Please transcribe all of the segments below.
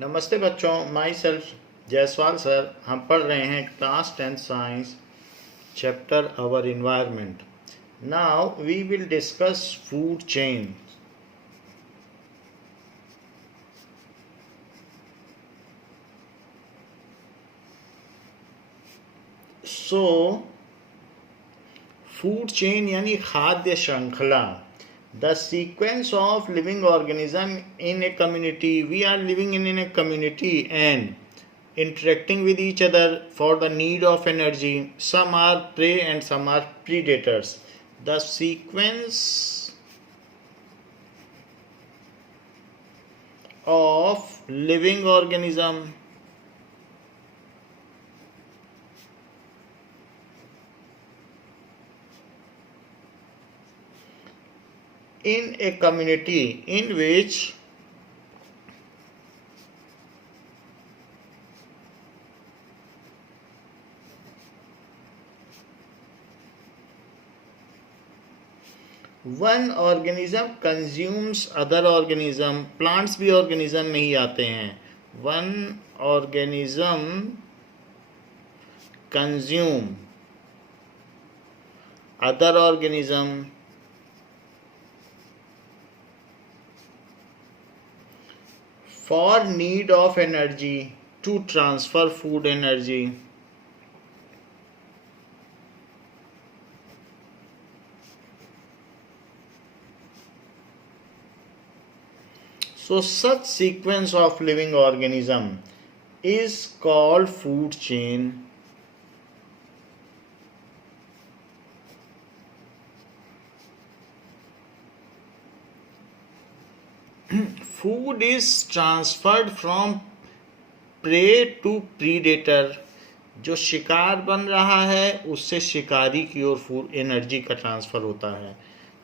नमस्ते बच्चों, my self Jaiswal sir. हम पढ़ रहे हैं class 10 science chapter our environment. Now we will discuss food chain. So food chain यानी खाद्य श्रृंखला। The sequence of living organism in a community. We are living in a community and interacting with each other for the need of energy. Some are prey and some are predators. The sequence of living organism in a community in which one organism consumes other organism. Plants भी organism में ही आते हैं. One organism consume other organism for need of energy to transfer food energy. So such sequence of living organism is called food chain. Food is transferred from prey to predator. जो शिकार बन रहा है उससे शिकारी की ओर फूड एनर्जी का transfer होता है.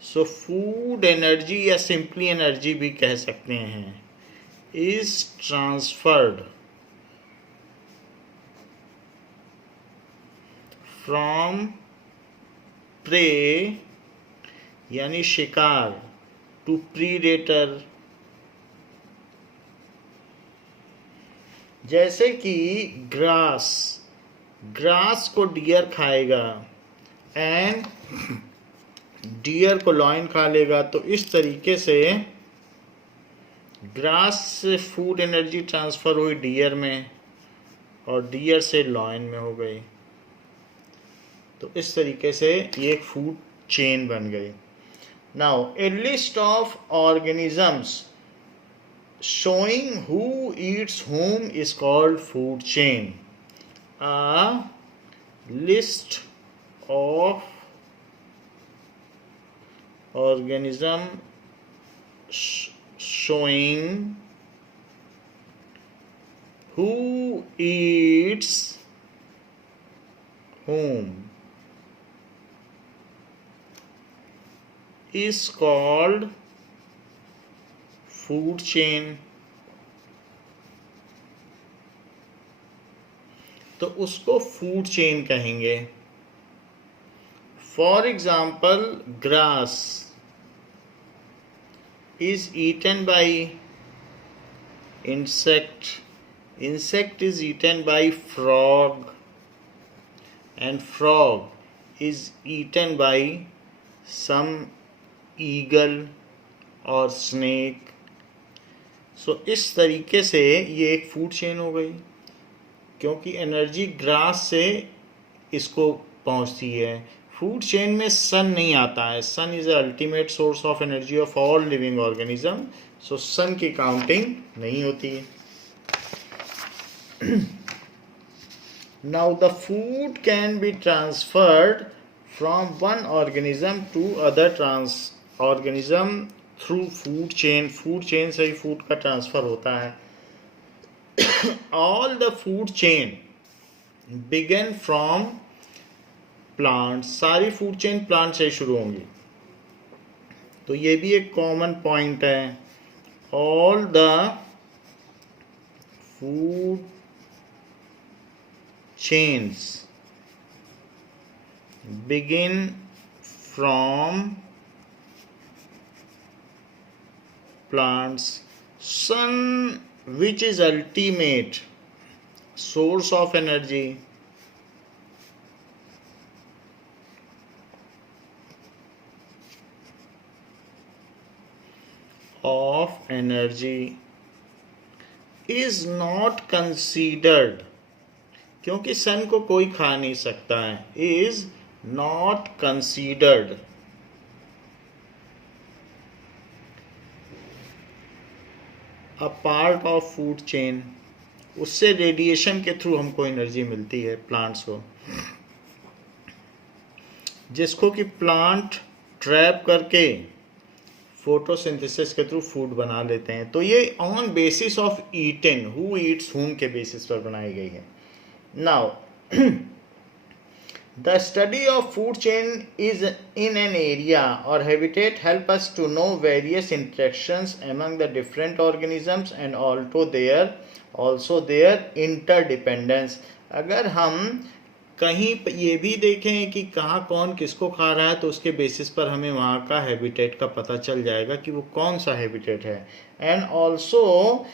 सो फूड एनर्जी या सिंपली एनर्जी भी कह सकते हैं, इज ट्रांसफर्ड फ्रॉम प्रे यानी शिकार टू प्रीडेटर. जैसे कि ग्रास को डियर खाएगा एंड डियर को लॉयन खा लेगा, तो इस तरीके से ग्रास से फूड एनर्जी ट्रांसफर हुई डियर में और डियर से लॉयन में हो गई. तो इस तरीके से ये एक फूड चेन बन गई. Now A list of organisms showing who eats whom is called food chain. A list of organism showing who eats whom is called food chain. तो उसको फूड चेन कहेंगे. For example, grass is eaten by insect. Insect is eaten by frog and frog is eaten by some eagle और snake. So इस तरीके से ये एक food chain हो गई, क्योंकि एनर्जी ग्रास से इसको पहुंचती है. फूड चेन में सन नहीं आता है. Sun is the ultimate source of energy of all living organism. So sun की काउंटिंग नहीं होती है. Now the food can be transferred from one organism to other organism through food chain. Food chain से ही food का transfer होता है. All the food chain begin from plant. सारी फूड चेन प्लांट से ही शुरू होंगी. तो ये भी एक कॉमन पॉइंट है. All the food chains begin from plants. Sun which is ultimate source of energy? Is not considered, क्योंकि सन को कोई खा नहीं सकता है, is not considered a part of food chain. उससे रेडिएशन के थ्रू हमको एनर्जी मिलती है प्लांट्स को, जिसको कि प्लांट ट्रैप करके फोटोसिंथेसिस के थ्रू फूड बना लेते हैं. तो ये on basis of eating, who Yeats हुम के बेसिस पर बनाई गई है. Now the study of food chain is in an area or habitat help us to know various interactions among the different organisms and also their interdependence. अगर हम कहीं ये भी देखें कि कहाँ कौन किसको खा रहा है तो उसके बेसिस पर हमें वहाँ का हैबिटेट का पता चल जाएगा कि वो कौन सा हैबिटेट है. And also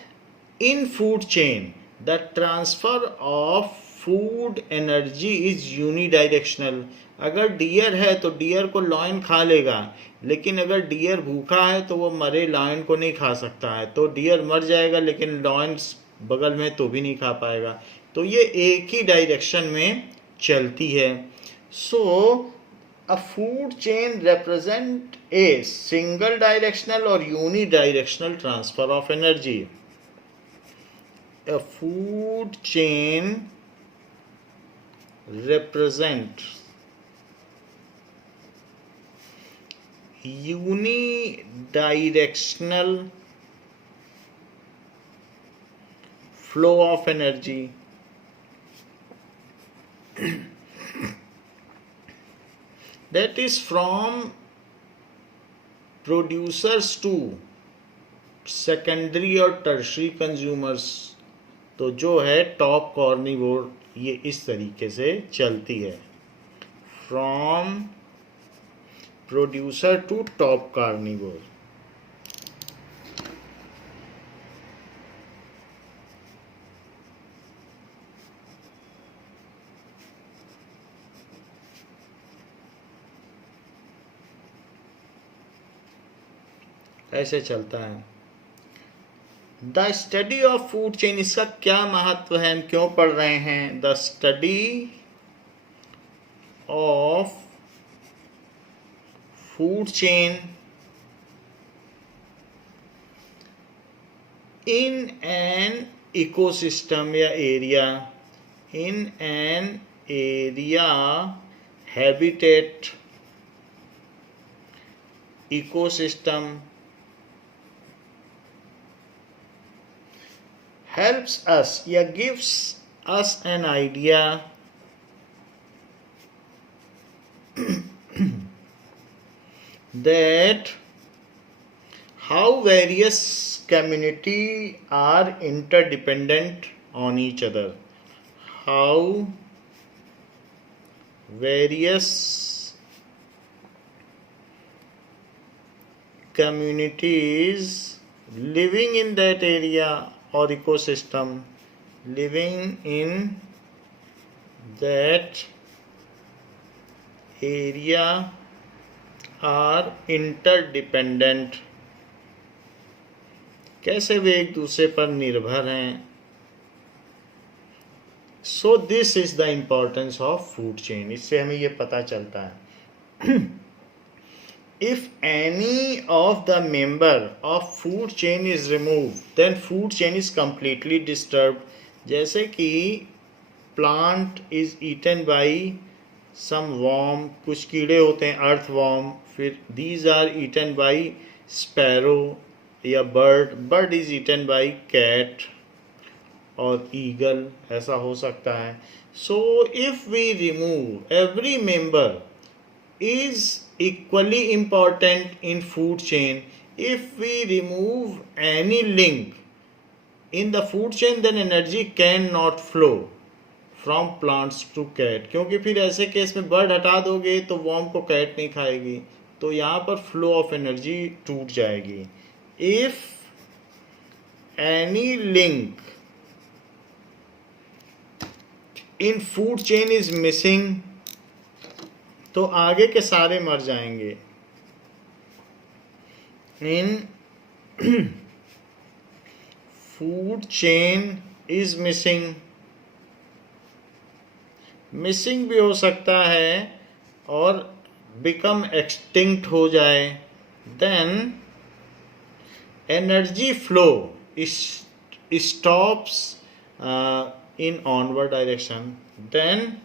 in food chain the transfer of food energy is unidirectional. अगर डियर है तो डियर को लॉयन खा लेगा, लेकिन अगर डियर भूखा है तो वो मरे लॉयन को नहीं खा सकता है. तो डियर मर जाएगा लेकिन लॉयन बगल में तो भी नहीं खा पाएगा. तो ये एक ही डायरेक्शन में चलती है. So a food chain represent a single directional और unidirectional transfer of energy. A food chain represent unidirectional flow of energy. That is from producers to secondary और tertiary consumers. तो जो है टॉप कॉर्निवोर ये इस तरीके से चलती है, from producer to top carnivore. ऐसे चलता है. The study of food chain, इसका क्या महत्व है, हम क्यों पढ़ रहे हैं. The study of food chain in an ecosystem या area, in an area habitat ecosystem helps us या gives us an idea that how various community are interdependent on each other. How various communities living in that area or ecosystem, living in that area are interdependent. कैसे वे एक दूसरे पर निर्भर हैं. So this is the importance of food chain. इससे हमें ये पता चलता है. If any of the member of food chain is removed, then food chain is completely disturbed. जैसे कि plant is eaten by some worm, कुछ कीड़े होते हैं earthworm, फिर these are eaten by sparrow या bird is eaten by cat और eagle, ऐसा हो सकता है. So if we remove every member is equally important in food chain. If we remove any link in the food chain, then energy cannot flow from plants to cat. क्योंकि फिर ऐसे case में bird हटा दोगे तो warm को cat नहीं खाएगी, तो यहाँ पर फ्लो ऑफ एनर्जी टूट जाएगी. If any link in food chain is missing, तो आगे के सारे मर जाएंगे. In food chain is missing, missing भी हो सकता है और बिकम एक्सटिंक्ट हो जाए. Then energy flow stops in onward direction. Then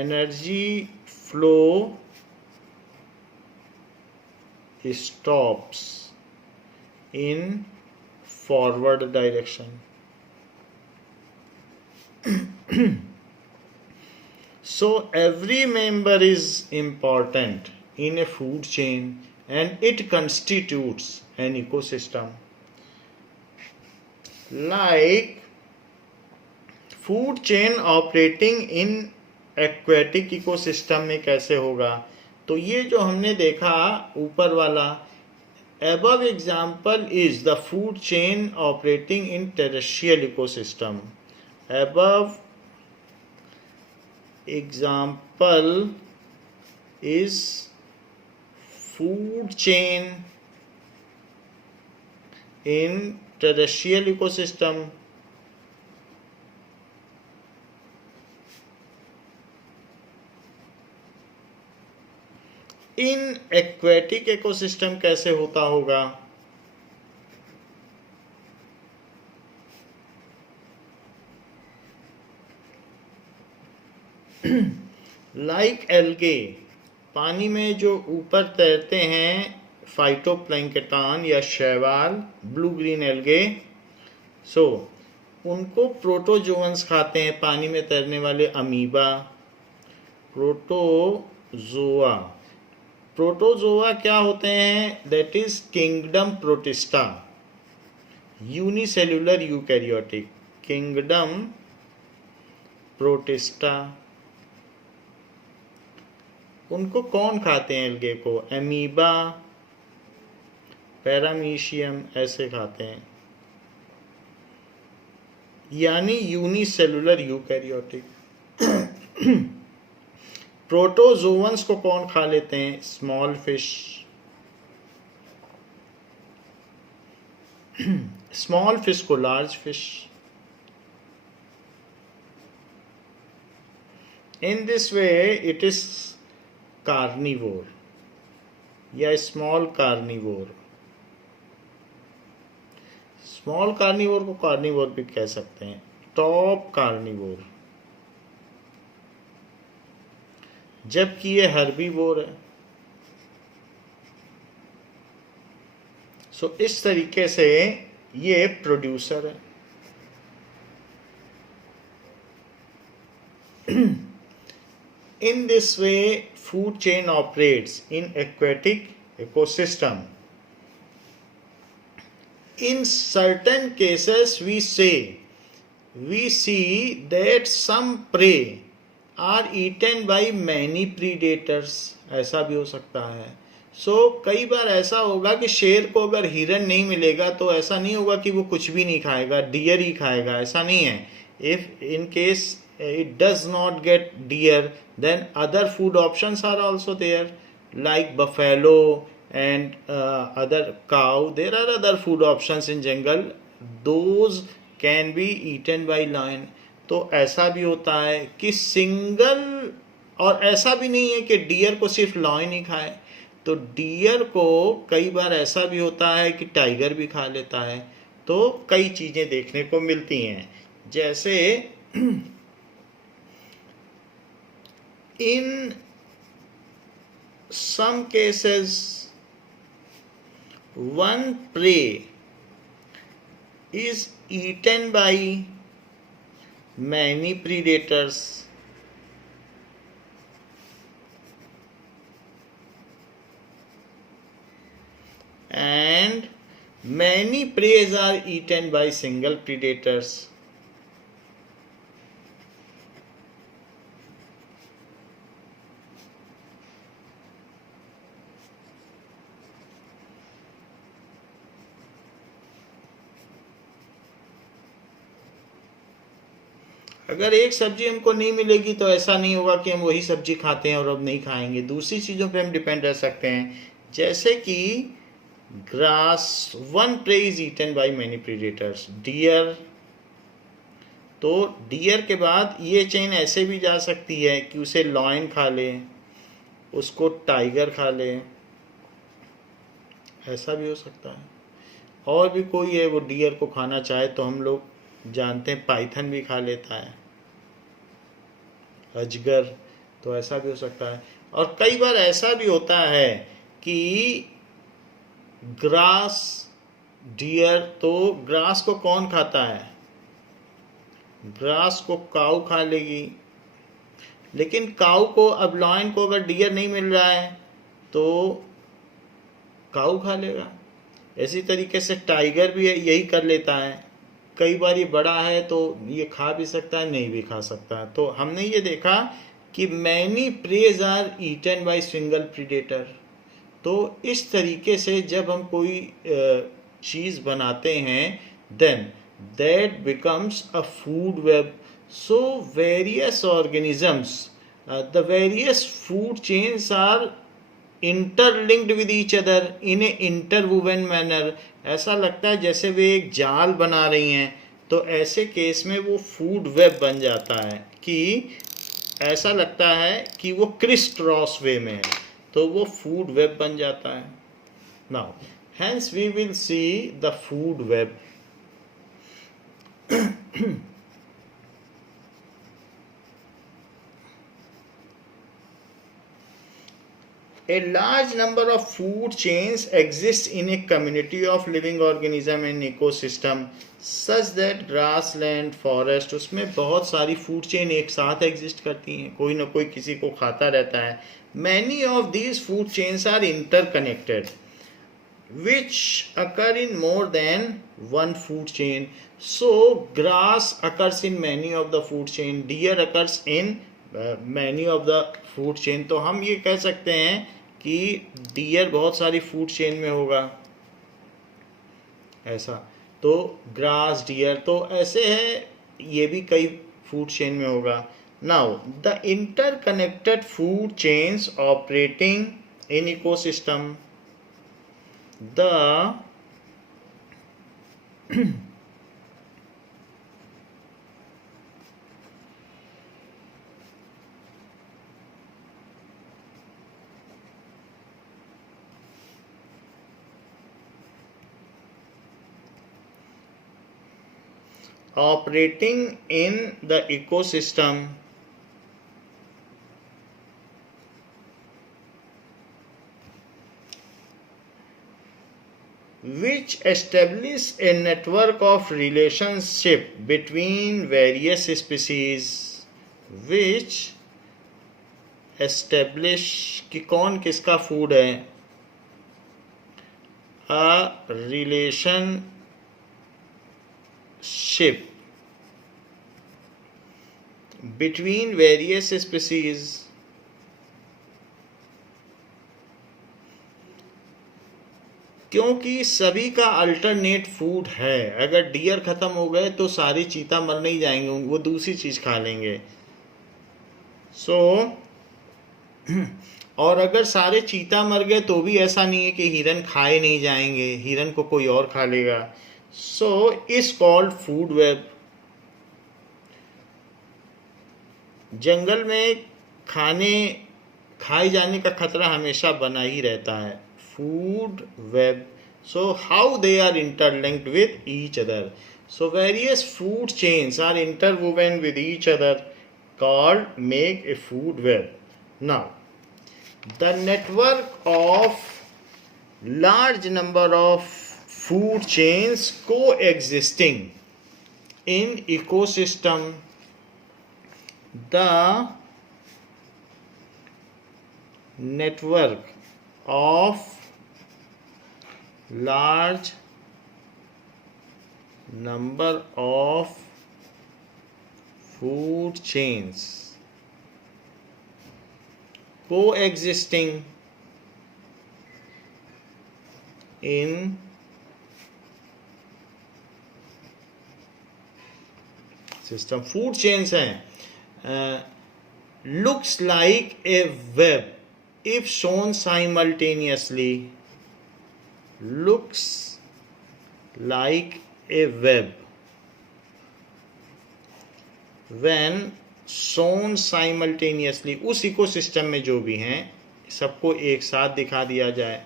energy flow stops in forward direction. So every member is important in a food chain and it constitutes an ecosystem. Like food chain operating in aquatic ecosystem में कैसे होगा, तो ये जो हमने देखा ऊपर वाला, above example is the food chain operating in terrestrial ecosystem. Above example is food chain in terrestrial ecosystem. In aquatic ecosystem कैसे होता होगा, लाइक एल्गे, पानी में जो ऊपर तैरते हैं फाइटोप्लैंक्टन या शैवाल, ब्लू ग्रीन एल्गे. सो उनको प्रोटोजोअन्स खाते हैं, पानी में तैरने वाले अमीबा, प्रोटोजोआ. प्रोटोजोआ क्या होते हैं, that is kingdom protista, unicellular eukaryotic, kingdom protista. उनको कौन खाते हैं, एल्गे को, अमीबा, पैरामीशियम ऐसे खाते हैं, यानी यूनिसेल्युलर यूकैरियोटिक. प्रोटोजोअन्स को कौन खा लेते हैं, स्मॉल फिश. स्मॉल फिश को large fish. In this way it is carnivore या स्मॉल कार्निवोर. स्मॉल कार्निवोर को कार्निवोर भी कह सकते हैं. टॉप कार्निवोर, जबकि ये हर्बीवोर है. सो इस तरीके से ये प्रोड्यूसर है. In this way, food chain operates in aquatic ecosystem. In certain cases, we see that some prey are eaten by many predators. ऐसा भी हो सकता है. कई बार ऐसा होगा कि शेर को अगर हिरन नहीं मिलेगा तो ऐसा नहीं होगा कि वो कुछ भी नहीं खाएगा, डियर ही खाएगा, ऐसा नहीं है. If in case it does not get deer, then other food options are also there, like buffalo and other cow. There are other food options in jungle, those can be eaten by lion. तो ऐसा भी होता है कि single, और ऐसा भी नहीं है कि डियर को सिर्फ लायन ही खाए. तो डियर को कई बार ऐसा भी होता है कि टाइगर भी खा लेता है. तो कई चीजें देखने को मिलती हैं, जैसे in some cases one prey is eaten by many predators, and many preys are eaten by single predators. अगर एक सब्जी हमको नहीं मिलेगी तो ऐसा नहीं होगा कि हम वही सब्जी खाते हैं और अब नहीं खाएंगे, दूसरी चीज़ों पे हम डिपेंड रह सकते हैं। जैसे कि grass, one prey is eaten by many predators, deer, तो डियर के बाद ये चेन ऐसे भी जा सकती है कि उसे लॉयन खा ले, उसको टाइगर खा ले, ऐसा भी हो सकता है। और भी कोई है वो डियर को खाना चाहे तो हम लोग जानते हैं पाइथन भी खा लेता है, अजगर, तो ऐसा भी हो सकता है। और कई बार ऐसा भी होता है कि ग्रास, डियर, तो ग्रास को कौन खाता है? ग्रास को काऊ खा लेगी, लेकिन काऊ को, अब लॉयन को अगर डियर नहीं मिल रहा है तो काऊ खा लेगा। इसी तरीके से टाइगर भी यही कर लेता है, कई बार ये बड़ा है तो ये खा भी सकता है, नहीं भी खा सकता है। तो हमने ये देखा कि many preys are eaten by single predator. तो इस तरीके से जब हम कोई चीज़ बनाते हैं, then that becomes a food web. So various organisms, the various food chains are interlinked with each other in a interwoven manner. ऐसा लगता है जैसे वे एक जाल बना रही हैं। तो ऐसे केस में वो फूड वेब बन जाता है कि ऐसा लगता है कि वो क्रिस क्रॉस वे में है, तो वो फूड वेब बन जाता है। Now hence we will see the food web. A large number of food chains exist in a community of living organism and ecosystem such that grassland, forest, उसमें बहुत सारी फूड चेन एक साथ exist करती हैं, कोई ना कोई किसी को खाता रहता है। Many of these food chains are interconnected which occur in more than one food chain. So grass occurs in many of the food chain, deer occurs in many of the food chain। तो हम ये कह सकते हैं कि dear बहुत सारी food chain में होगा, ऐसा। तो ग्रास, डियर, तो ऐसे है, ये भी कई फूड चेन में होगा। Now the interconnected food chains operating in ecosystem, the operating in the ecosystem which establish a network of relationship between various species, which establish कि कौन किसका फूड है, a relationship between various species क्योंकि सभी का alternate food है। अगर dear ख़त्म हो गए तो सारे चीता मर नहीं जाएंगे, वो दूसरी चीज़ खा लेंगे। सो और अगर सारे चीता मर गए तो भी ऐसा नहीं है कि हिरन खाए नहीं जाएंगे, हिरन को कोई और खा लेगा। So is called food web. जंगल में खाए जाने का खतरा हमेशा बना ही रहता है। Food web, so how they are interlinked with each other. So various food chains are interwoven with each other called make a food web. Now the network of large number of food chains coexisting in ecosystem, the network of large number of food chains coexisting in system, food chains हैं. Looks like a web if shown simultaneously. Looks like a web when shown simultaneously. उस ecosystem में जो भी हैं सबको एक साथ दिखा दिया जाए.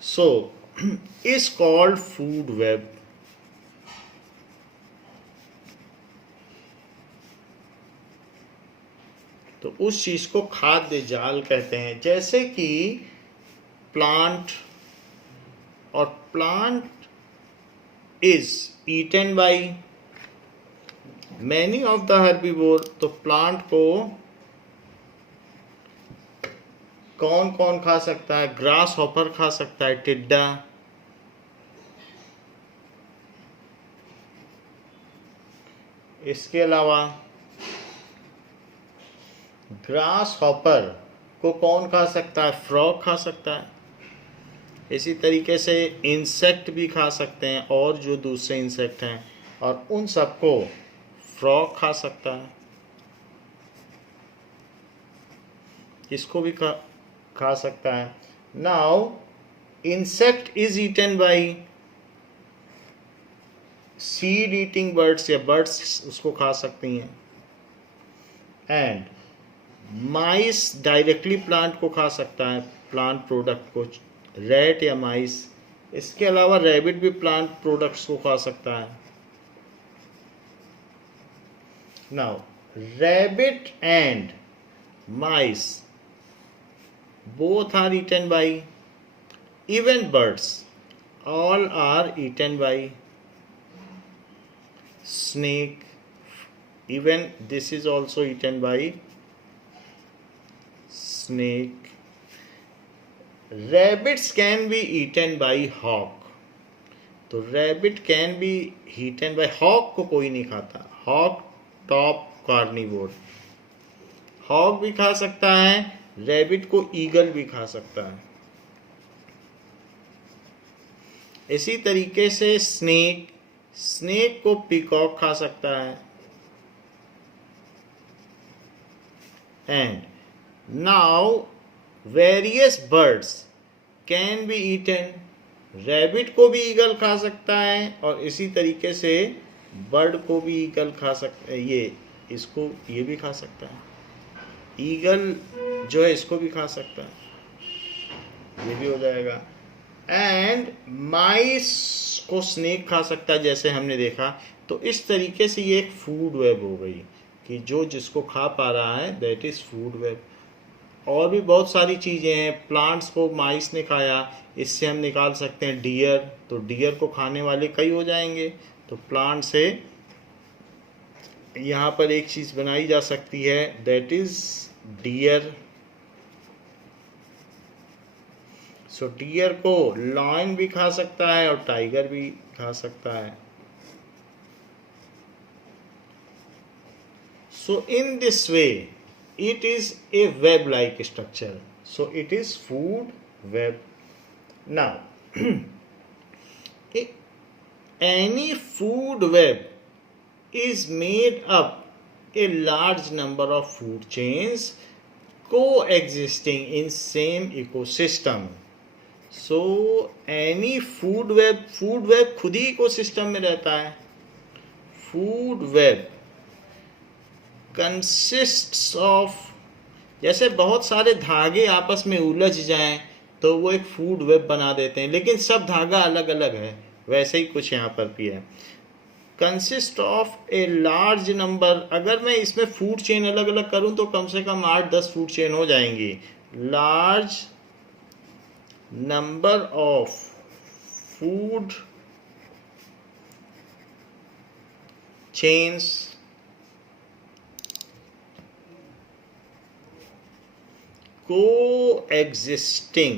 So is called food web. तो उस चीज को खाद्य जाल कहते हैं. जैसे कि प्लांट, और plant is eaten by many of the herbivore. तो प्लांट को कौन कौन खा सकता है? ग्रास हॉपर खा सकता है, टिड्डा. इसके अलावा ग्रास हॉपर को कौन खा सकता है? फ्रॉग खा सकता है. इसी तरीके से इंसेक्ट भी खा सकते हैं, और जो दूसरे इंसेक्ट हैं, और उन सबको फ्रॉग खा सकता है. इसको भी खा सकता है. Now insect is eaten by seed eating birds, या बर्ड्स उसको खा सकती हैं. एंड माइस डायरेक्टली प्लांट को खा सकता है, प्लांट प्रोडक्ट को, रैट या माइस. इसके अलावा रैबिट भी प्लांट प्रोडक्ट्स को खा सकता है. Now rabbit and mice both are eaten by, even birds all are eaten by, snake, even this is also eaten by snake. Rabbits can be eaten by hawk. तो rabbit can be eaten by hawk को कोई नहीं खाता. hawk top carnivore. hawk भी खा सकता है, rabbit को ईगल भी खा सकता है. इसी तरीके से स्नेक को पीकॉक खा सकता है. And now various birds can be eaten. Rabbit को भी ईगल खा सकता है, और इसी तरीके से बर्ड को भी ईगल खा सकता है. ये भी खा सकता है. ईगल जो है इसको भी खा सकता है, ये भी हो जाएगा. एंड माइस को स्नेक खा सकता है, जैसे हमने देखा. तो इस तरीके से ये एक फूड वेब हो गई, कि जो जिसको खा पा रहा है दैट इज फूड वेब. और भी बहुत सारी चीज़ें हैं. प्लांट्स को माइस ने खाया, इससे हम निकाल सकते हैं डियर. तो डियर को खाने वाले कई हो जाएंगे. तो प्लांट से यहाँ पर एक चीज़ बनाई जा सकती है, that is deer. So deer को लायन भी खा सकता है, और टाइगर भी खा सकता है. So in this way it is a web like structure. So it is food web. Now any food web is made up a large number of food chains coexisting in same ecosystem. So any food web खुद ही ecosystem में रहता है. food web consists of, जैसे बहुत सारे धागे आपस में उलझ जाएं तो वो एक फूड वेब बना देते हैं, लेकिन सब धागा अलग अलग है. वैसे ही कुछ यहाँ पर भी है. Consist of a large number. अगर मैं इसमें फूड चेन अलग अलग करूँ तो कम से कम 8-10 फूड चेन हो जाएंगी. Large number of food chains coexisting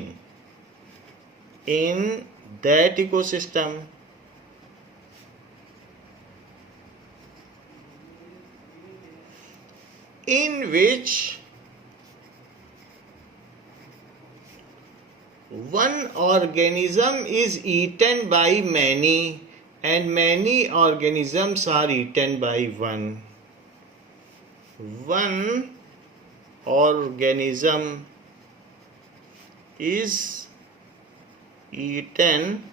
in that ecosystem in which one organism is eaten by many and many organisms are eaten by one. One organism is eaten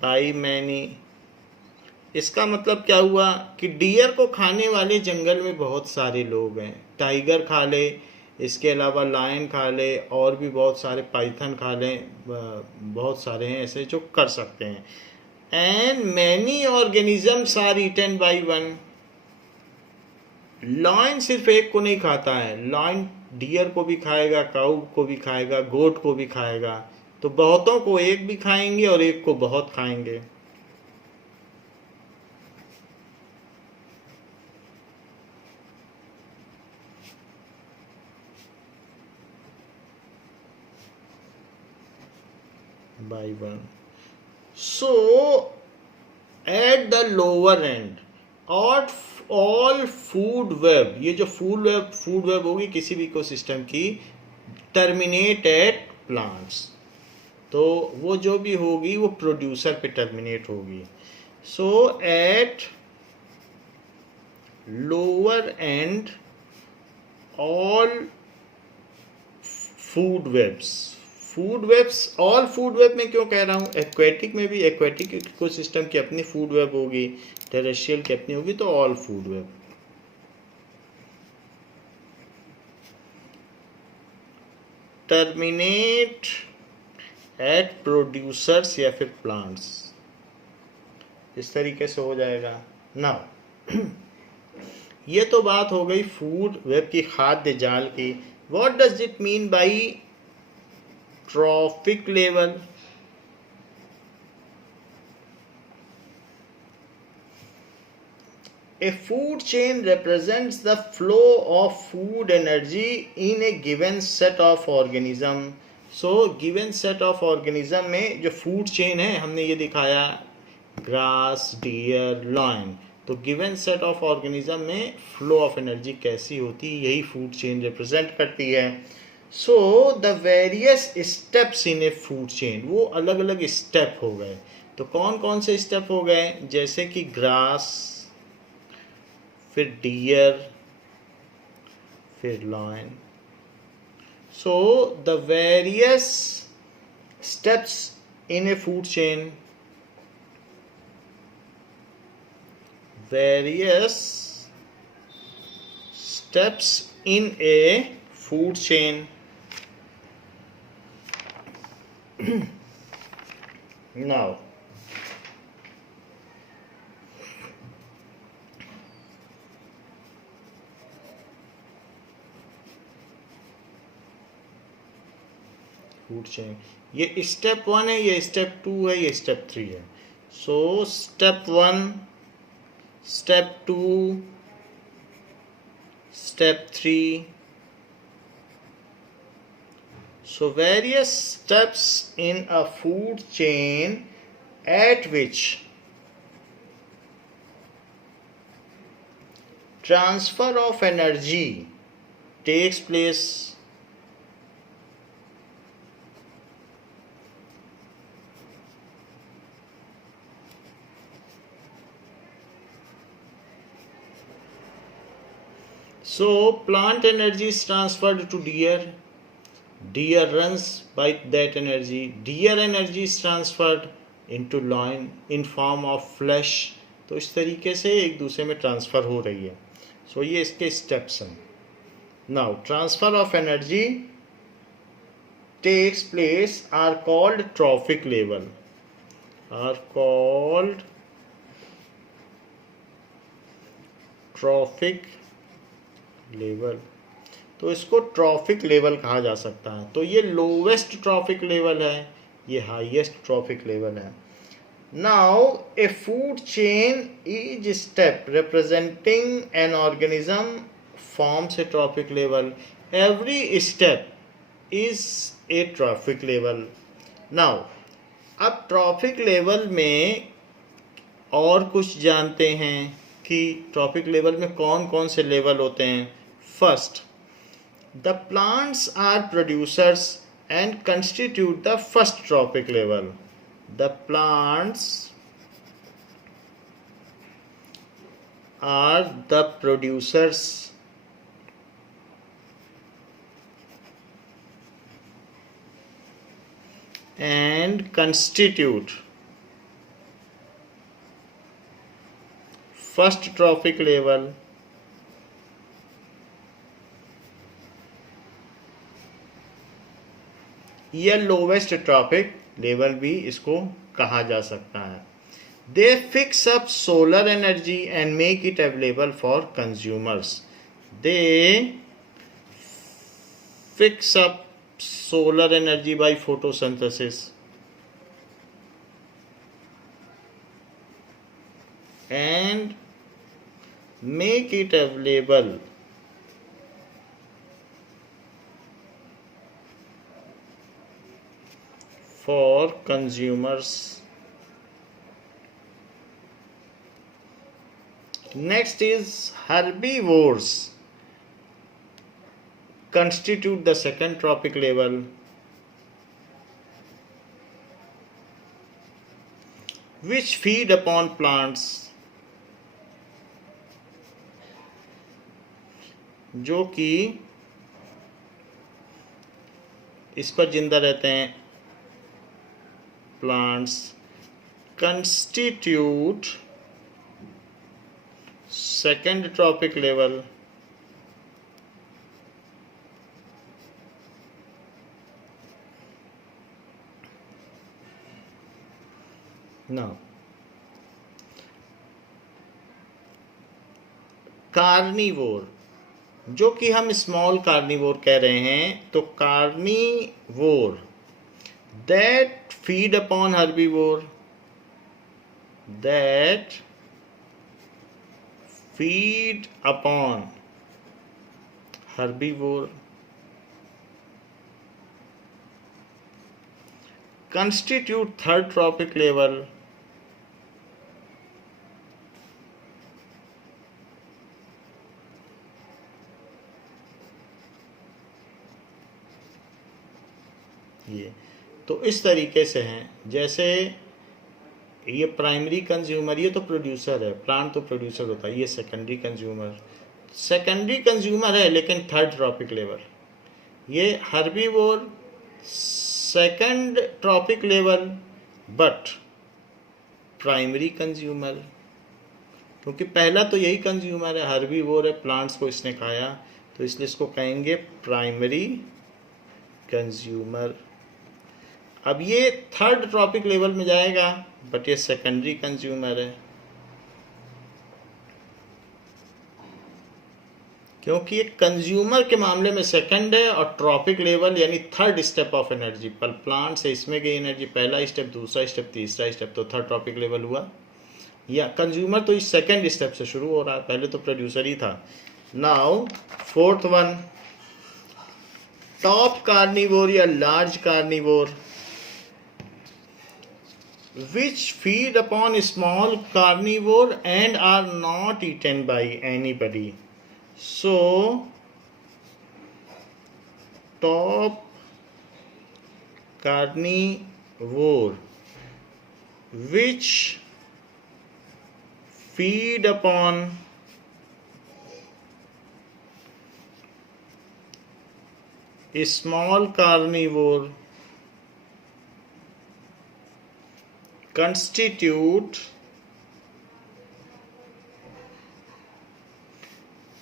by many. इसका मतलब क्या हुआ कि dear को खाने वाले जंगल में बहुत सारे लोग हैं. टाइगर खा ले, इसके अलावा लायन खा ले, और भी बहुत सारे पाइथन खा लें, बहुत सारे हैं ऐसे जो कर सकते हैं. And many organisms are eaten by one. Lion सिर्फ एक को नहीं खाता है. लायन डियर को भी खाएगा, काऊ को भी खाएगा, गोट को भी खाएगा. तो बहुतों को एक भी खाएंगे और एक को बहुत खाएंगे. by one. So at the lower end all food web, ये जो फूड वेब होगी किसी भी इकोसिस्टम की, टर्मिनेट एट प्लांट्स. तो वो जो भी होगी वो प्रोड्यूसर पे टर्मिनेट होगी. So at lower end all food webs all food web में क्यों कह रहा हूँ, एक्वेटिक में भी, एक्वेटिक इकोसिस्टम की अपनी फूड वेब होगी, टेरेस्ट्रियल की अपनी होगी, तो all food web. Terminate at producers या फिर प्लांट्स, इस तरीके से हो जाएगा. नाउ ये तो बात हो गई फूड वेब की, खाद्य जाल की. What does it mean by trophic level? A food chain represents the flow of food energy in a given set of organism. So given set of organism में जो food chain है हमने ये दिखाया, grass, deer, lion. तो given set of organism में flow of energy कैसी होती है, यही food chain represent करती है. सो the various steps in a food chain, वो अलग अलग स्टेप हो गए. तो कौन कौन से स्टेप हो गए, जैसे कि ग्रास, फिर डियर, फिर lion. So the various steps in a food chain, various steps in a food chain. Now food chain, ये स्टेप 1 है, ये स्टेप 2 है, ये स्टेप 3 है. So step 1, step 2, step 3. So various steps in a food chain at which transfer of energy takes place. So plant energy is transferred to deer. Deer runs by that energy. Deer energy is transferred into lion in form of flesh. तो इस तरीके से एक दूसरे में transfer हो रही है. सो ये इसके स्टेप्स हैं. Now transfer of energy takes place are called trophic level, are called trophic level. तो इसको ट्रॉफिक लेवल कहा जा सकता है. तो ये लोवेस्ट ट्रॉफिक लेवल है, ये हाईएस्ट ट्रॉफिक लेवल है. Now A food chain each step representing an organism forms a trophic level. Every step is a trophic level. Now अब ट्रॉफिक लेवल में और कुछ जानते हैं कि ट्रॉफिक लेवल में कौन कौन से लेवल होते हैं. First, the plants are producers and constitute the first trophic level. The plants are the producers and constitute first trophic level या लोवेस्ट ट्रॉपिक लेवल भी इसको कहा जा सकता है. दे fix up solar energy and make it available for consumers. They fix up solar energy by photosynthesis and make it available for consumers. Next is herbivores constitute the second trophic level. Which feed upon plants, जो कि इस पर जिंदा रहते हैं. Plants constitute second trophic level. Now, carnivore, जो कि हम स्मॉल कार्निवोर कह रहे हैं, तो carnivore that feed upon herbivore, that feed upon herbivore constitute third trophic level. ये तो इस तरीके से हैं. जैसे ये प्राइमरी कंज्यूमर, ये तो प्रोड्यूसर है, प्लांट तो प्रोड्यूसर होता है. ये सेकेंडरी कंज्यूमर है लेकिन थर्ड ट्रॉपिक लेवल. ये herbivore second trophic level but primary consumer, क्योंकि पहला तो यही कंज्यूमर है, हर्बीवोर है, प्लांट्स को इसने खाया, तो इसलिए इसको कहेंगे प्राइमरी कंज्यूमर. अब ये थर्ड ट्रॉपिक लेवल में जाएगा बट ये सेकेंडरी कंज्यूमर है, क्योंकि ये कंज्यूमर के मामले में सेकंड है और ट्रॉपिक लेवल यानी थर्ड स्टेप ऑफ एनर्जी. पर प्लांट से इसमें गई एनर्जी, पहला स्टेप, दूसरा स्टेप, तीसरा स्टेप, तो थर्ड ट्रॉपिक लेवल हुआ. या कंज्यूमर तो इस सेकंड स्टेप से शुरू हो रहा है, पहले तो प्रोड्यूसर ही था. Now fourth one, top carnivore या large carnivore which feed upon small carnivore and are not eaten by anybody. So top carnivore which feed upon a small carnivore constitute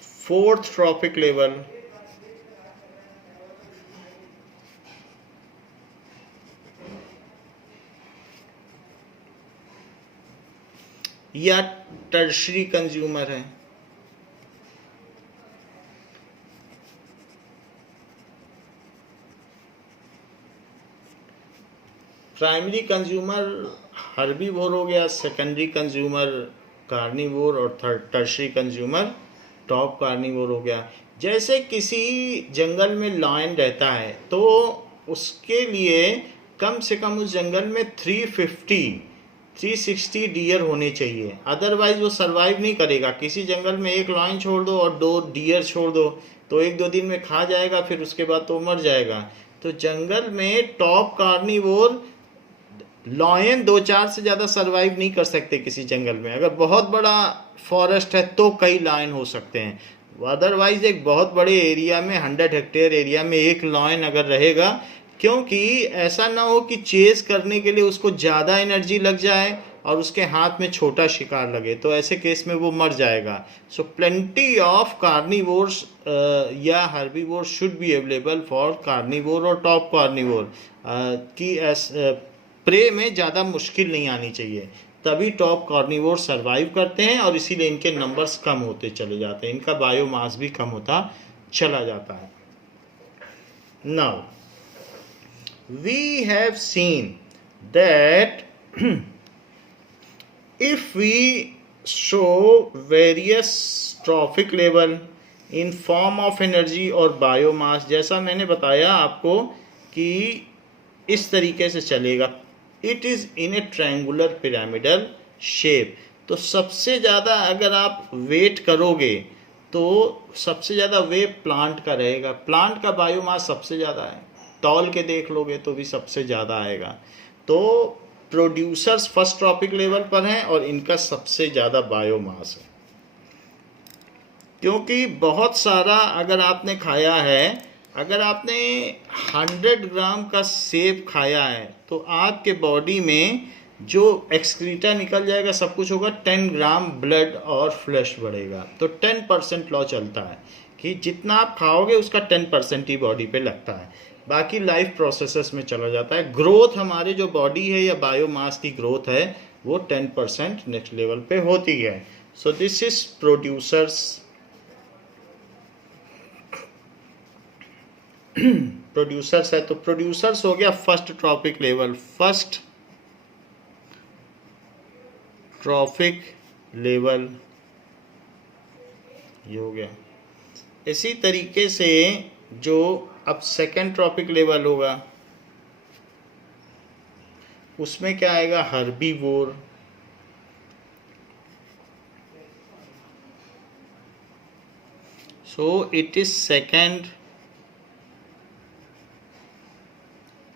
fourth trophic level. या tertiary consumer है. Primary consumer herbivore हो गया, secondary consumer carnivore और third tertiary consumer top carnivore हो गया. जैसे किसी जंगल में लायन रहता है तो उसके लिए कम से कम उस जंगल में 360 डियर होने चाहिए, अदरवाइज वो सरवाइव नहीं करेगा. किसी जंगल में एक लायन छोड़ दो और 2 डियर छोड़ दो तो 1-2 दिन में खा जाएगा, फिर उसके बाद तो मर जाएगा. तो जंगल में टॉप कार्निवोर लॉयन 2-4 से ज़्यादा सरवाइव नहीं कर सकते किसी जंगल में। अगर बहुत बड़ा फॉरेस्ट है तो कई लायन हो सकते हैं, अदरवाइज एक बहुत बड़े एरिया में 100 हेक्टेयर एरिया में एक लॉयन अगर रहेगा, क्योंकि ऐसा ना हो कि चेस करने के लिए उसको ज़्यादा एनर्जी लग जाए और उसके हाथ में छोटा शिकार लगे, तो ऐसे केस में वो मर जाएगा। सो प्लेंटी ऑफ कार्निवोर्स या herbivore should be available for carnivore और टॉप कार्निवोर की प्रे में ज़्यादा मुश्किल नहीं आनी चाहिए, तभी टॉप कार्निवोर सरवाइव करते हैं और इसीलिए इनके नंबर्स कम होते चले जाते हैं, इनका बायोमास भी कम होता चला जाता है। Now we have seen that if we show various trophic level in form of energy और biomass, जैसा मैंने बताया आपको कि इस तरीके से चलेगा, it is in a triangular pyramidal shape। तो सबसे ज़्यादा अगर आप वेट करोगे तो सबसे ज़्यादा वेट प्लांट का रहेगा, प्लांट का बायोमास सबसे ज़्यादा है, तौल के देख लोगे तो भी सबसे ज़्यादा आएगा। तो प्रोड्यूसर्स फर्स्ट ट्रॉपिक लेवल पर हैं और इनका सबसे ज़्यादा बायोमास है, क्योंकि बहुत सारा अगर आपने खाया है, अगर आपने 100 ग्राम का सेब खाया है तो आपके बॉडी में जो एक्सक्रीटा निकल जाएगा, सब कुछ होगा, 10 ग्राम ब्लड और फ्लैश बढ़ेगा। तो 10% लॉ चलता है कि जितना आप खाओगे उसका 10% ही बॉडी पे लगता है, बाकी लाइफ प्रोसेसेस में चला जाता है। ग्रोथ हमारे जो बॉडी है या बायोमास की ग्रोथ है वो 10% नेक्स्ट लेवल पे होती है। So this is producers producers है, तो प्रोड्यूसर्स हो गया first trophic level, first trophic level ये हो गया। इसी तरीके से जो अब सेकेंड ट्रॉपिक लेवल होगा उसमें क्या आएगा, herbivore. So it is second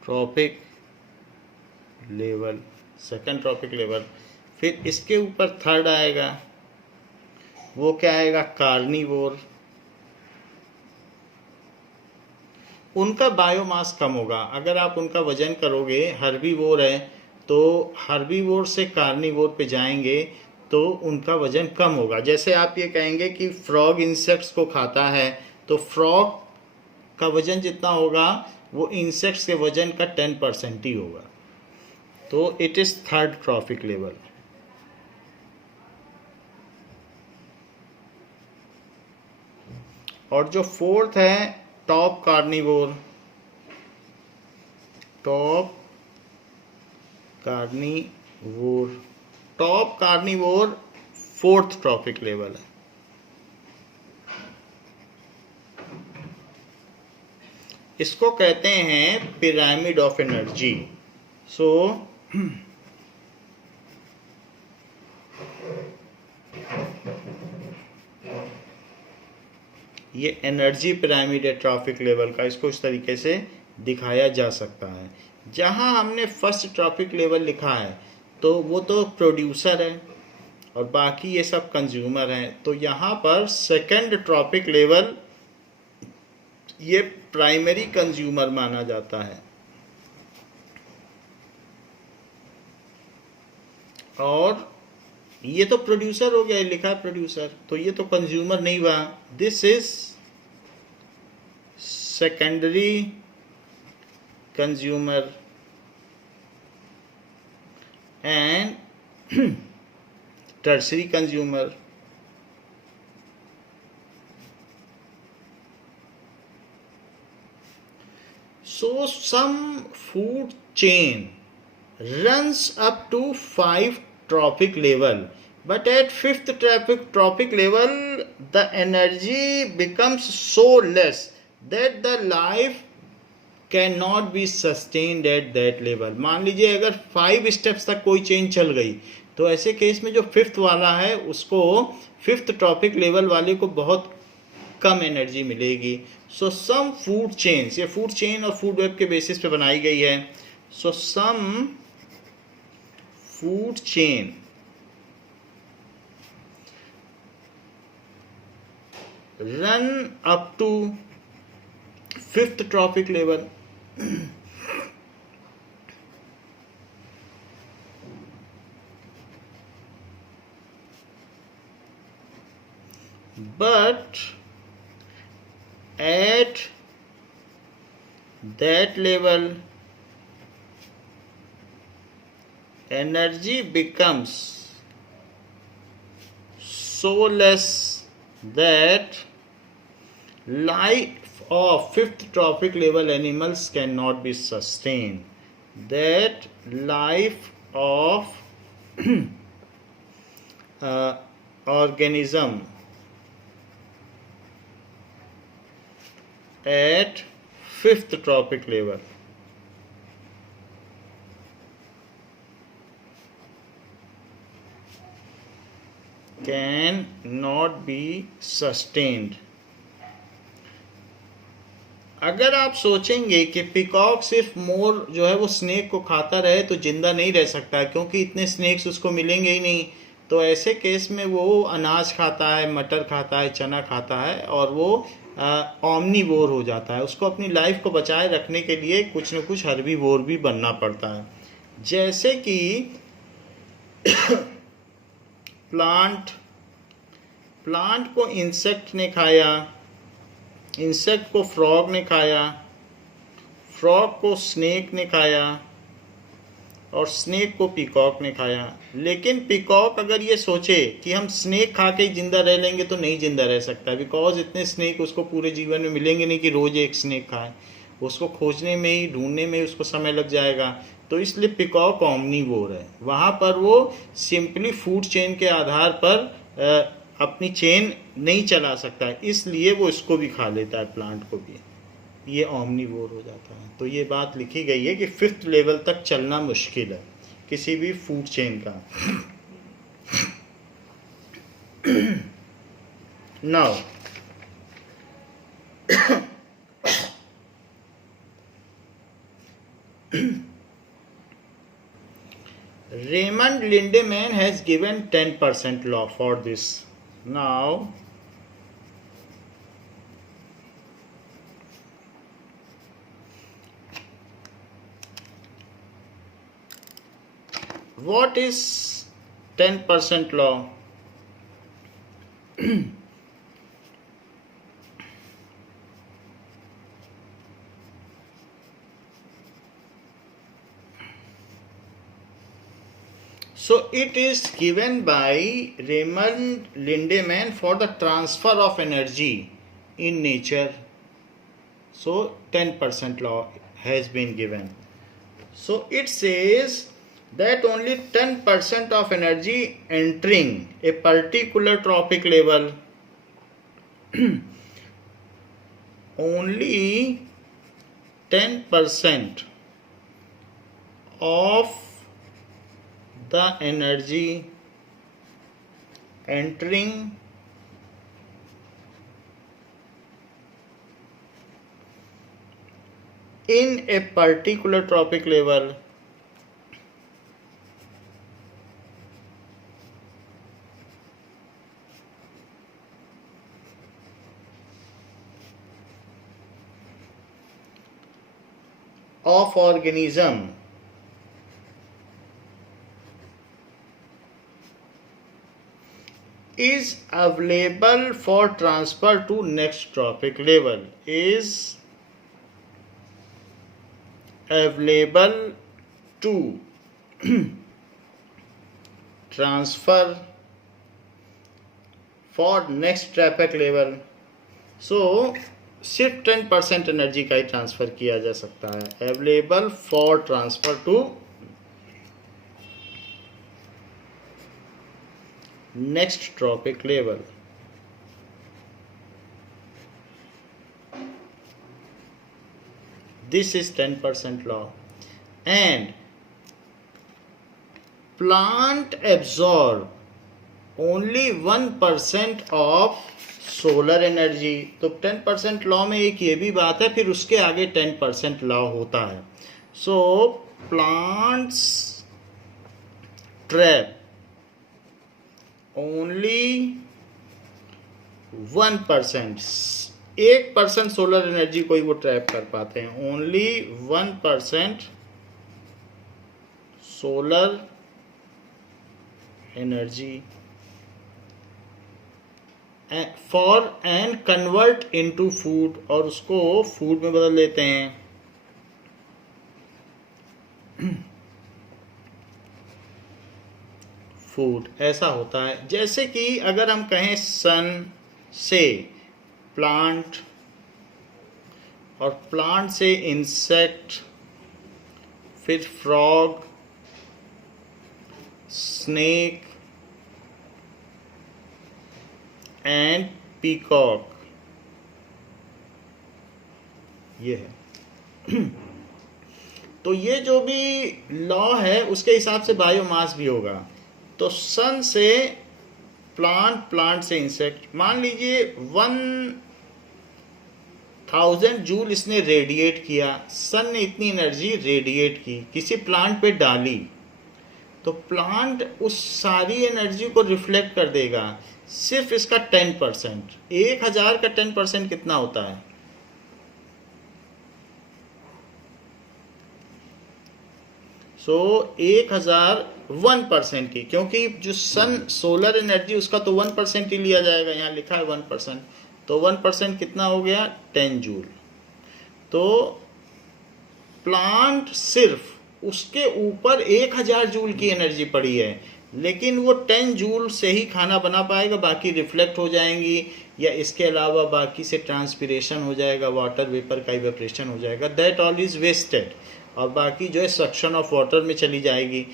trophic level, second trophic level. फिर इसके ऊपर थर्ड आएगा, वो क्या आएगा, कार्निवोर। उनका बायोमास कम होगा, अगर आप उनका वजन करोगे, हर्बीवोर है तो हर्बीवोर से कार्निवोर पे जाएंगे तो उनका वजन कम होगा। जैसे आप ये कहेंगे कि फ्रॉग इंसेक्ट्स को खाता है तो फ्रॉग का वजन जितना होगा वो इंसेक्ट्स के वजन का 10% ही होगा। तो it is third trophic level. और जो फोर्थ है top carnivore, top carnivore, top carnivore fourth trophic level है। इसको कहते हैं पिरामिड ऑफ एनर्जी। सो ये एनर्जी पिरामिड है ट्रॉपिक लेवल का, इसको इस तरीके से दिखाया जा सकता है। जहां हमने फर्स्ट ट्रॉपिक लेवल लिखा है तो वो तो प्रोड्यूसर है और बाकी ये सब कंज्यूमर हैं। तो यहाँ पर सेकंड ट्रॉपिक लेवल ये प्राइमरी कंज्यूमर माना जाता है और ये तो प्रोड्यूसर हो गया, लिखा है प्रोड्यूसर, तो ये तो कंज्यूमर नहीं हुआ। This is secondary consumer and tertiary consumer. So some food chain runs up to 5 trophic level, but at 5th trophic level the energy becomes so less that the life cannot be sustained at that level। मान लीजिए अगर 5 steps तक कोई chain चल गई तो ऐसे case में जो 5th वाला है उसको 5th ट्रॉपिक लेवल वाले को बहुत कम एनर्जी मिलेगी। सो सम फूड चेन्स, ये फूड चेन और फूड वेब के बेसिस पे बनाई गई है. So some food chain run up to 5th trophic level. But at that level energy becomes so less that life of 5th trophic level animals cannot be sustained. That life of organism at 5th trophic level can not be sustained. अगर आप सोचेंगे कि peacock सिर्फ मोर जो है वो snake को खाता रहे तो जिंदा नहीं रह सकता, क्योंकि इतने स्नेक्स उसको मिलेंगे ही नहीं. तो ऐसे केस में वो अनाज खाता है, मटर खाता है, चना खाता है और वो ऑमनीवोर हो जाता है. उसको अपनी लाइफ को बचाए रखने के लिए कुछ न कुछ हर्बीवोर भी बनना पड़ता है. जैसे कि प्लांट को इंसेक्ट ने खाया, इंसेक्ट को फ्रॉग ने खाया, फ्रॉग को स्नेक ने खाया और स्नेक को पिकॉक ने खाया. लेकिन पिकॉक अगर ये सोचे कि हम स्नेक खा के जिंदा रह लेंगे तो नहीं जिंदा रह सकता, बिकॉज इतने स्नेक उसको पूरे जीवन में मिलेंगे नहीं कि रोज एक स्नेक खाए. उसको खोजने में ही, ढूंढने में ही उसको समय लग जाएगा. तो इसलिए पिकॉक ऑमनीवोर है. वहाँ पर वो सिंपली फूड चेन के आधार पर अपनी चेन नहीं चला सकता है, इसलिए वो इसको भी खा लेता है, प्लांट को भी. ये ऑमनीवोर हो जाता है. तो ये बात लिखी गई है कि 5th लेवल तक चलना मुश्किल है किसी भी फूड चेन का. Now Raymond Lindemann has given 10% law for this. Now what is 10% law? So it is given by Raymond Lindemann for the transfer of energy in nature. So 10% law has been given. So it says that only 10% of energy entering a particular trophic level, only 10% of the energy entering in a particular trophic level of organism is available for transfer to next trophic level, is available to transfer for next trophic level. So सिर्फ 10% energy का ही transfer किया जा सकता है. Available for transfer to next trophic level. This is 10% law. And plant absorb only 1% of solar energy, तो 10% law में एक ये भी बात है, फिर उसके आगे 10% लॉ होता है. So plants trap only 1%, 1% solar energy को ही वो ट्रैप कर पाते हैं. Only 1% solar energy for and convert into food, और उसको फूड में बदल देते हैं. फूड ऐसा होता है जैसे कि अगर हम कहें सन से प्लांट, और प्लांट से इंसेक्ट, फिर फ्रॉग, स्नेक एंड पीकॉक, ये है. तो ये जो भी लॉ है उसके हिसाब से बायोमास भी होगा. तो सन से प्लांट, प्लांट से इंसेक्ट, मान लीजिए 1000 जूल इसने रेडिएट किया, सन ने इतनी एनर्जी रेडिएट की, किसी प्लांट पे डाली, तो प्लांट उस सारी एनर्जी को रिफ्लेक्ट कर देगा. सिर्फ इसका 10%, 1000 का 10% कितना होता है? सो 1000 1% की, क्योंकि जो सन सोलर एनर्जी उसका तो 1% ही लिया जाएगा, यहाँ लिखा है 1%, तो 1% कितना हो गया? 10 जूल. तो प्लांट सिर्फ उसके ऊपर 1000 जूल की एनर्जी पड़ी है, लेकिन वो 10 जूल से ही खाना बना पाएगा, बाकी रिफ्लेक्ट हो जाएंगी, या इसके अलावा बाकी से ट्रांसपिरेशन हो जाएगा, वाटर वेपर का इवेपोरेशन हो जाएगा, दैट ऑल इज वेस्टेड, और बाकी जो है सक्शन ऑफ वाटर में चली जाएगी.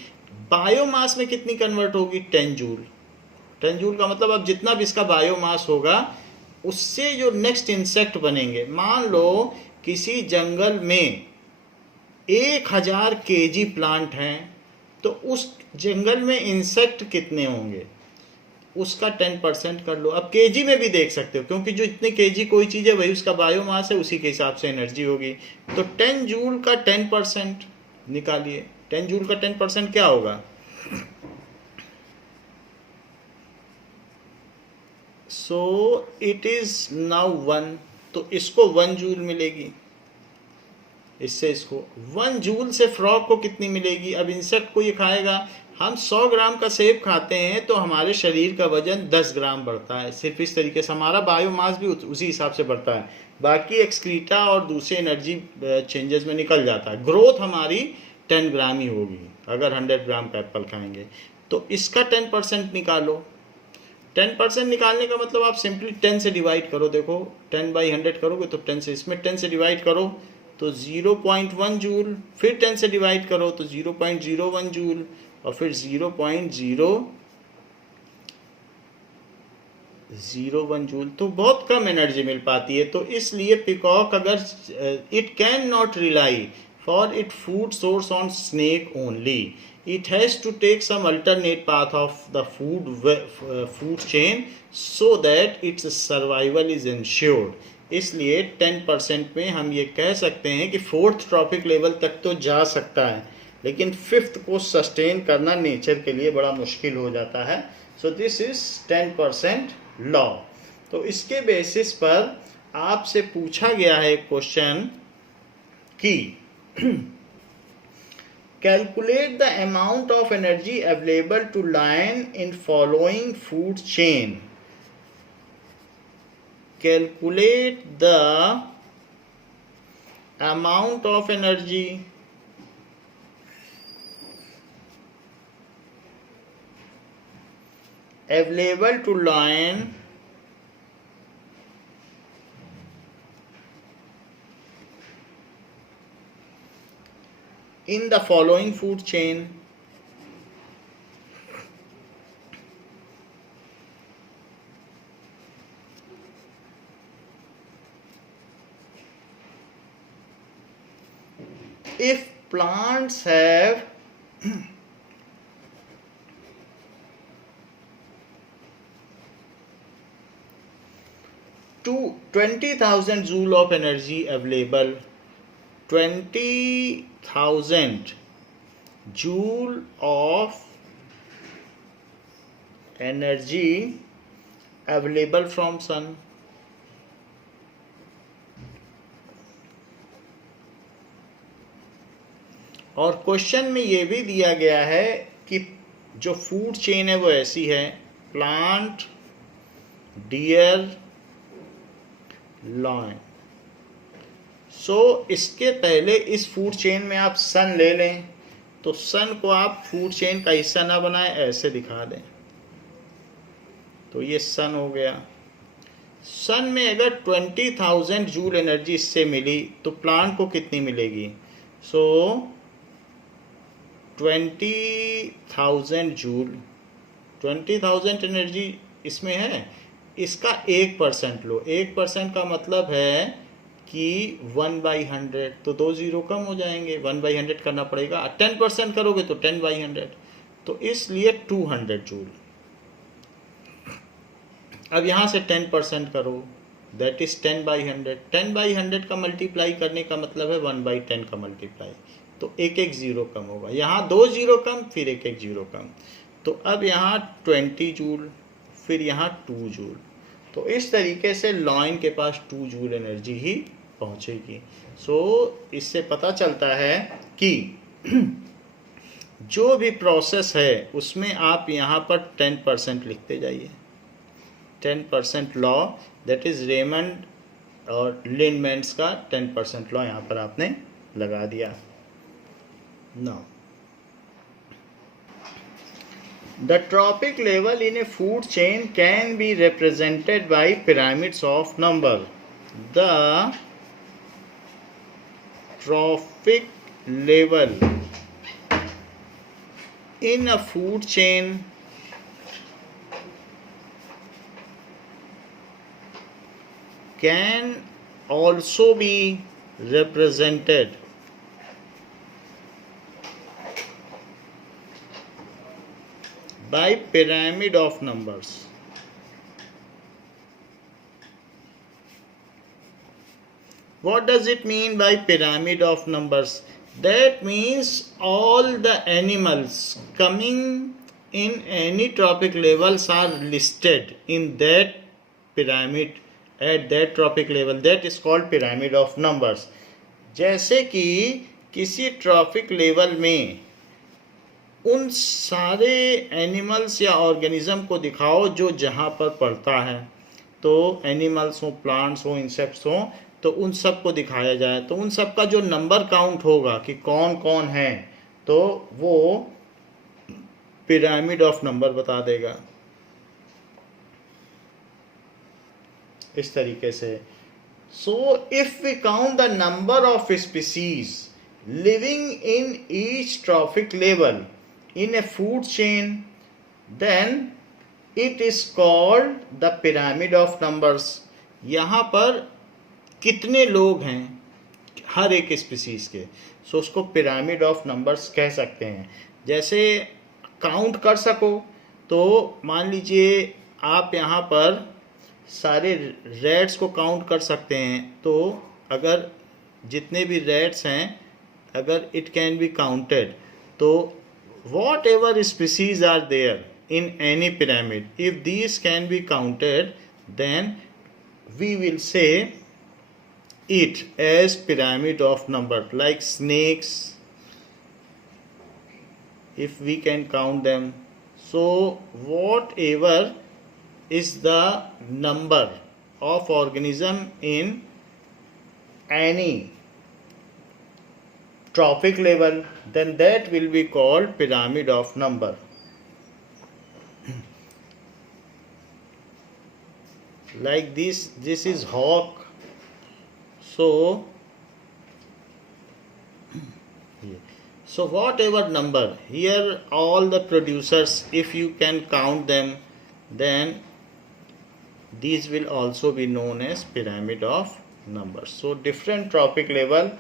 बायोमास में कितनी कन्वर्ट होगी? 10 जूल. 10 जूल का मतलब अब जितना भी इसका बायोमास होगा उससे जो नेक्स्ट इंसेक्ट बनेंगे, मान लो किसी जंगल में 1000 केजी प्लांट हैं, तो उस जंगल में इंसेक्ट कितने होंगे उसका 10% कर लो. अब केजी में भी देख सकते हो, क्योंकि जो इतने केजी कोई चीज़ है वही उसका बायोमास है, उसी के हिसाब से एनर्जी होगी. तो 10 जूल का 10% निकालिए. 10 जूल का 10% क्या होगा? सो इट इज नाउ 1, तो इसको 1 जूल मिलेगी, इससे इसको 1 जूल से फ्रॉग को कितनी मिलेगी? अब इंसेक्ट को ये खाएगा, हम 100 ग्राम का सेब खाते हैं तो हमारे शरीर का वजन 10 ग्राम बढ़ता है. सिर्फ इस तरीके से हमारा बायोमास भी उसी हिसाब से बढ़ता है, बाकी एक्सक्रीटा और दूसरे एनर्जी चेंजेस में निकल जाता है. ग्रोथ हमारी 10 ग्राम ही होगी अगर 100 ग्राम का एप्पल खाएंगे. तो इसका 10% निकालो. 10% निकालने का मतलब आप सिंपली 10 से डिवाइड करो. देखो 10/100 करोगे तो 10 से, इसमें 10 से डिवाइड करो तो 0.1 जूल, फिर 10 से डिवाइड करो तो 0.01 जूल, और फिर 0.001 जूल. तो बहुत कम एनर्जी मिल पाती है. तो इसलिए पिकॉक अगर it can not rely for it food source on snake only, it has to take some alternate path of the food chain so that its survival is ensured. इसलिए 10% में हम ये कह सकते हैं कि 4th ट्रॉपिक लेवल तक तो जा सकता है, लेकिन 5th को सस्टेन करना नेचर के लिए बड़ा मुश्किल हो जाता है. So this is 10% law. तो इसके बेसिस पर आपसे पूछा गया है क्वेश्चन कि calculate the amount of energy available to lion in following food chain. Calculate the amount of energy available to lion in the following food chain. If plants have 20,000 joule of energy available. 20,000 joule of energy available from sun. और question में ये भी दिया गया है कि जो food chain है वो ऐसी है, प्लांट, डियर, लॉयन. सो इसके पहले इस फूड चेन में आप सन ले लें, तो सन को आप फूड चेन का हिस्सा ना बनाएं, ऐसे दिखा दें. तो ये सन हो गया. सन में अगर 20,000 जूल एनर्जी इससे मिली तो प्लांट को कितनी मिलेगी? सो 20,000 जूल, 20,000 एनर्जी इसमें है, इसका 1% लो. 1% का मतलब है कि 1/100, तो 2 जीरो कम हो जाएंगे. 1/100 करना पड़ेगा. 10% करोगे तो 10/100, तो इसलिए 200 जूल. अब यहाँ से 10% करो, दैट इज 10/100. 10/100 का मल्टीप्लाई करने का मतलब है 1/10 का मल्टीप्लाई, तो एक एक जीरो कम होगा. यहाँ 2 जीरो कम, फिर एक एक जीरो कम. तो अब यहाँ 20 जूल, फिर यहाँ 2 जूल. तो इस तरीके से लॉइन के पास 2 जूल एनर्जी ही पहुँचेगी. सो इससे पता चलता है कि जो भी प्रोसेस है उसमें आप यहाँ पर 10% लिखते जाइए. 10% लॉ, दैट इज रेमंड और लिंडमैन्स का 10% लॉ यहाँ पर आपने लगा दिया. Now the trophic level in a food chain can be represented by pyramids of number. The trophic level in a food chain can also be represented by pyramid of numbers. What does it mean by pyramid of numbers? That means all the animals coming in any trophic levels are listed in that pyramid at that trophic level. That is called pyramid of numbers. जैसे कि किसी trophic level में उन सारे animals या organism को दिखाओ जो जहाँ पर पड़ता है. तो एनिमल्स हो, प्लांट्स हो, इंसेक्ट्स हो, तो उन सब को दिखाया जाए. तो उन सब का जो नंबर काउंट होगा कि कौन कौन है, तो वो पिरामिड ऑफ नंबर बता देगा. इस तरीके से. So if we count the number of species living in each trophic level in a food chain, then it is called the pyramid of numbers. यहाँ पर कितने लोग हैं हर एक स्पीसीज के, सो उसको पिरामिड ऑफ नंबर्स कह सकते हैं. जैसे काउंट कर सको, तो मान लीजिए आप यहाँ पर सारे रैट्स को काउंट कर सकते हैं. तो अगर जितने भी रैट्स हैं, अगर इट कैन बी काउंटेड, तो whatever species are there in any pyramid, if these can be counted, then we will say it as pyramid of number. Like snakes, if we can count them, so whatever is the number of organism in any trophic level, then that will be called pyramid of number. Like this is hawk. So whatever number here, all the producers, if you can count them, then these will also be known as pyramid of numbers. So different trophic level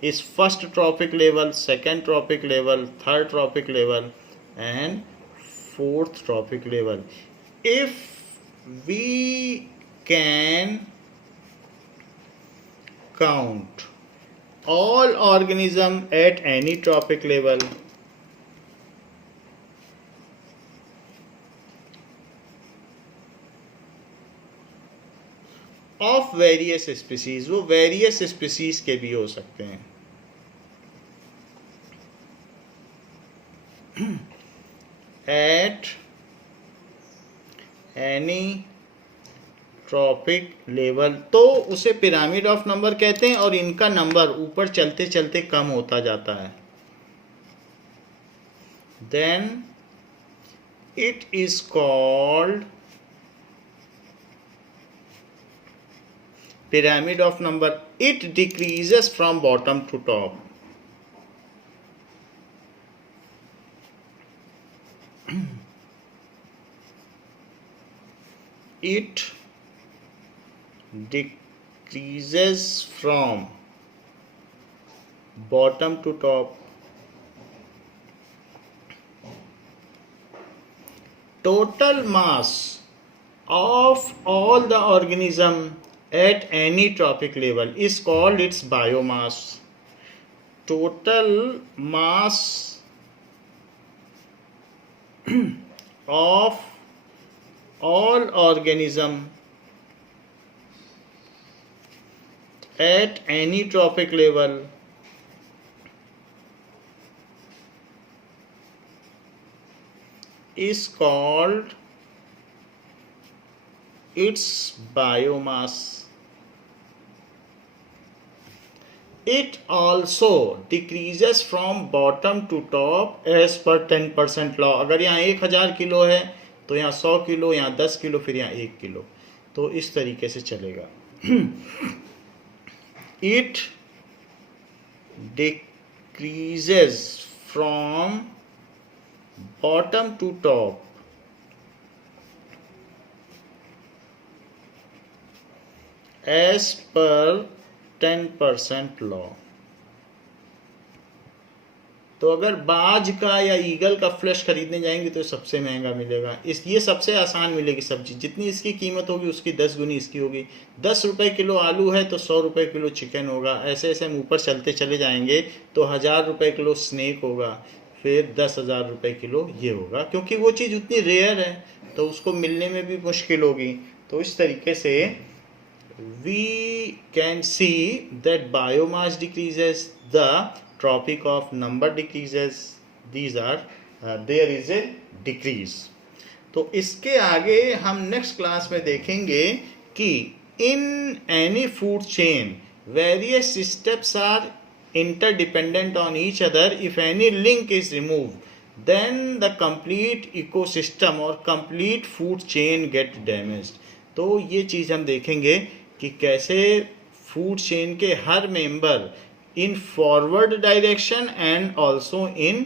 is first trophic level, second trophic level, third trophic level, and fourth trophic level. If we can count all organism at any trophic level of various species. वो various species के भी हो सकते हैं. At any trophic level, तो उसे pyramid of number कहते हैं और इनका नंबर ऊपर चलते चलते कम होता जाता है. Then it is called pyramid of number. It decreases from bottom to top. It decreases from bottom to top. Total mass of all the organism at any trophic level is called its biomass. Total mass of all organism at any trophic level is called its biomass. It also decreases from bottom to top as per 10% law. अगर यहाँ 1000 kilo है तो यहाँ 100 kilo, यहाँ 10 kilo, फिर यहाँ 1 kilo, तो इस तरीके से चलेगा. It decreases from bottom to top as per 10% law. तो अगर बाज का या ईगल का फ्लैश खरीदने जाएंगे तो सबसे महंगा मिलेगा. ये सबसे आसान मिलेगी सब्जी. जितनी इसकी कीमत होगी उसकी 10 गुनी इसकी होगी. 10 रुपए किलो आलू है तो 100 रुपए किलो चिकन होगा. ऐसे ऐसे हम ऊपर चलते चले जाएंगे तो 1000 रुपए किलो स्नेक होगा, फिर 10,000 रुपए किलो ये होगा, क्योंकि वो चीज़ उतनी रेयर है तो उसको मिलने में भी मुश्किल होगी. तो इस तरीके से we can see that biomass decreases, the trophic of number decreases. These are there is a decrease. तो इसके आगे हम नेक्स्ट क्लास में देखेंगे कि in any food chain various steps are interdependent on each other. If any link is removed, then the complete ecosystem or complete food chain get damaged. तो ये चीज़ हम देखेंगे कि कैसे फूड चेन के हर member in forward direction and also in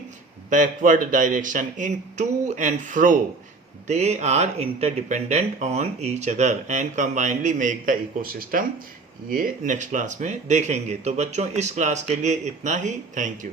backward direction, in to and fro, they are interdependent on each other and combinedly make the ecosystem. ये next class में देखेंगे. तो बच्चों इस क्लास के लिए इतना ही. Thank you.